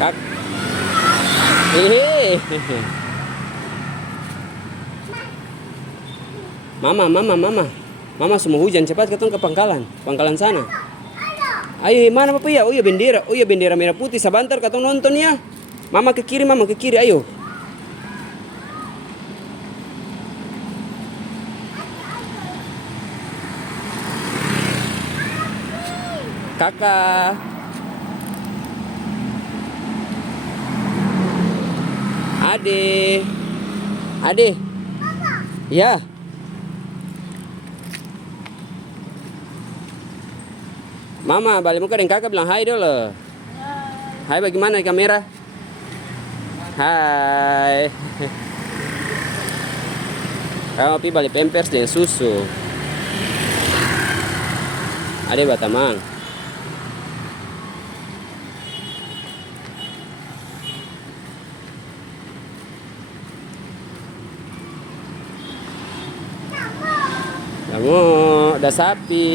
Kak. Hehe. Mama semua hujan, cepat ketemu ke pangkalan sana. Ayo, mana Papa ya? Oh iya bendera merah putih. Sebentar katong nonton ya. Mama ke kiri, ayo. Kakak. Ade. Ya. Mama balik muka dan kakak bilang hai dulu. Hai, bagaimana kamera? Hai. Kamu pi balik pampers dan susu. Ade batamang. Kamu udah sapi.